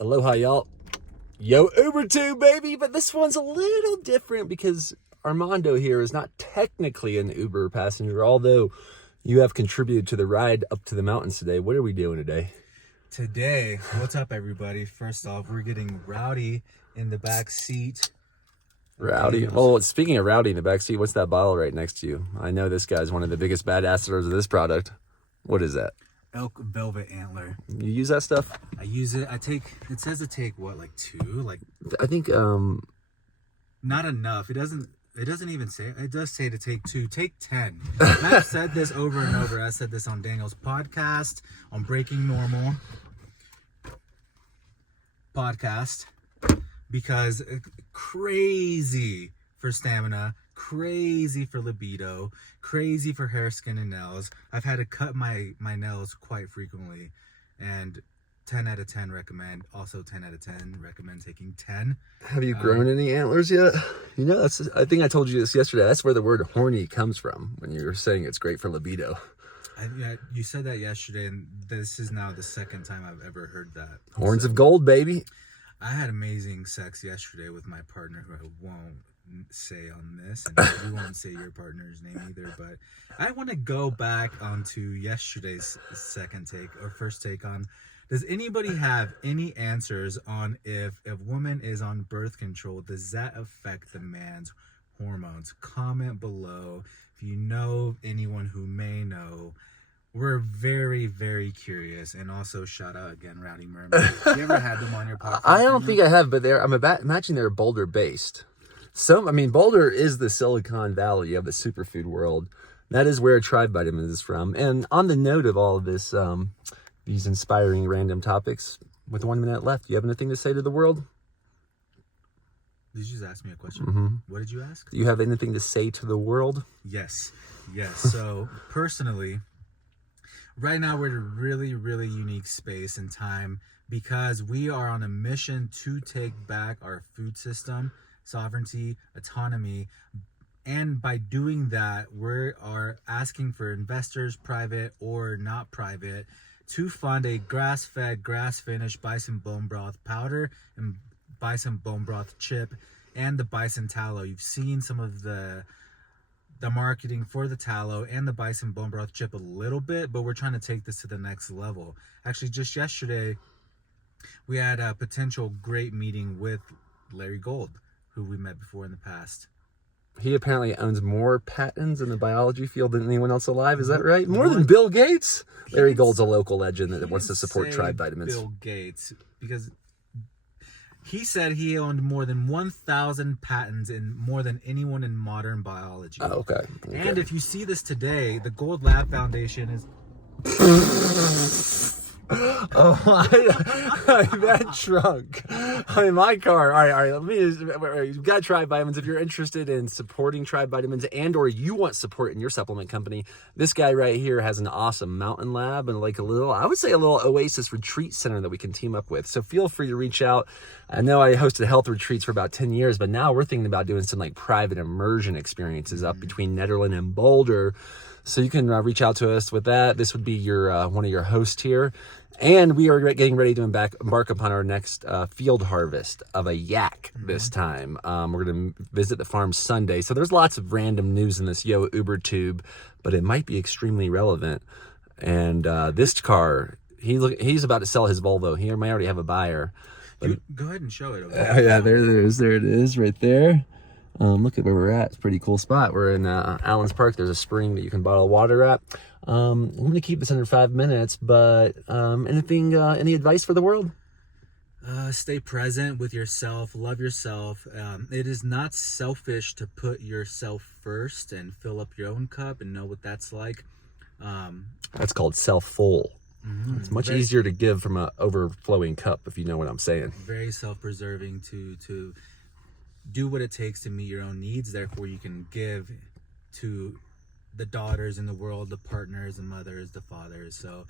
Aloha, y'all. Yo, Uber 2, baby! But this one's a little different because Armando here is not technically an Uber passenger, although you have contributed to the ride up to the mountains today. What are we doing today? Today, what's up, everybody? First off, we're getting Rowdy in the back seat. Rowdy? Well, speaking of Rowdy in the back seat, what's that bottle right next to you? I know this guy's one of the biggest badasses of this product. What is that? Elk Velvet Antler. You use that stuff? I use it. It says to take what, like 2? I think, not enough. It doesn't even say, it does say to take 2. Take 10. I've said this over and over. I said this on Daniel's podcast, on Breaking Normal podcast, because crazy for stamina, crazy for libido, crazy for hair, skin, and nails. I've had to cut my nails quite frequently, and 10 out of 10 recommend. Also 10 out of 10 recommend taking 10. Have you grown any antlers yet? You know, I think I told you this yesterday. That's where the word horny comes from, when you were saying it's great for libido. Yeah, you said that yesterday, and this is now the second time I've ever heard that. Horns of gold, baby. I had amazing sex yesterday with my partner, who I won't say on this, and you won't say your partner's name either, but I want to go back onto yesterday's first take on, does anybody have any answers on if a woman is on birth control, does that affect the man's hormones? Comment below if you know anyone who may know. We're very, very curious. And also, shout out again, Rowdy Mermaid. You ever had them on your podcast? I don't think I have, but I'm imagining they're Boulder based. Boulder is the Silicon Valley of the superfood world. That is where Tribe Vitamins is from. And on the note of all of this, these inspiring random topics, with 1 minute left, do you have anything to say to the world? Did you just ask me a question? Mm-hmm. What did you ask? Do you have anything to say to the world? Yes. So, personally, right now we're in a really, really unique space and time because we are on a mission to take back our food system, sovereignty, autonomy, and by doing that, we are asking for investors, private or not private, to fund a grass-fed, grass-finished bison bone broth powder and bison bone broth chip and the bison tallow. You've seen some of the marketing for the tallow and the bison bone broth chip a little bit, but we're trying to take this to the next level. Actually, just yesterday, we had a potential great meeting with Larry Gold, who we met before in the past. He apparently owns more patents in the biology field than anyone else alive. Is that right? More than Bill Gates? Larry Gold's a local legend that wants to support Tribe Vitamins. Bill Gates, because he said he owned more than 1,000 patents in more than anyone in modern biology. Oh, okay. And if you see this today, the Gold Lab Foundation is... that trunk. My car. All right. Let me you've got Tribe Vitamins. If you're interested in supporting Tribe Vitamins and or you want support in your supplement company, this guy right here has an awesome mountain lab and like a little oasis retreat center that we can team up with. So feel free to reach out. I know I hosted health retreats for about 10 years, but now we're thinking about doing some like private immersion experiences up between Nederland and Boulder. So you can reach out to us with that. This would be your one of your hosts here. And we are getting ready to embark upon our next field harvest of a yak this time. We're going to visit the farm Sunday. So there's lots of random news in this Yo Uber tube, but it might be extremely relevant. And this car, he's about to sell his Volvo. He may already have a buyer. Go ahead and show it. Yeah, there it is right there. Look at where we're at. It's a pretty cool spot. We're in Allen's Park. There's a spring that you can bottle water at. I'm going to keep this under 5 minutes, but any advice for the world? Stay present with yourself. Love yourself. It is not selfish to put yourself first and fill up your own cup and know what that's like. That's called self-full. Mm-hmm. It's much easier to give from an overflowing cup, if you know what I'm saying. Very self-preserving to do what it takes to meet your own needs. Therefore, you can give to the daughters in the world, the partners, the mothers, the fathers. So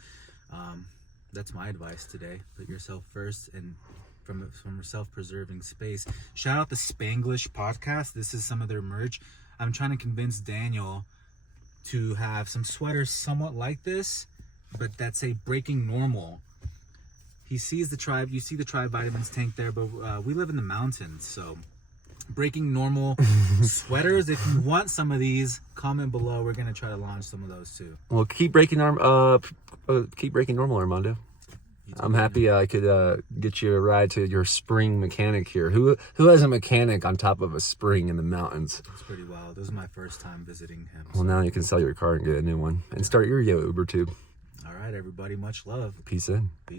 that's my advice today. Put yourself first and from a self-preserving space. Shout out the Spanglish podcast. This is some of their merch. I'm trying to convince Daniel to have some sweaters somewhat like this, but that's a Breaking Normal he sees the Tribe. You see the Tribe Vitamins tank there, but we live in the mountains, so breaking normal sweaters. If you want some of these, comment below. We're gonna try to launch some of those too. Well, keep breaking normal, Armando. I'm happy I could get you a ride to your spring mechanic here. Who has a mechanic on top of a spring in the mountains? It's pretty wild. This is my first time visiting him. Well, now you can sell your car and get a new one and start your Uber tube. All right, everybody. Much love. Peace in.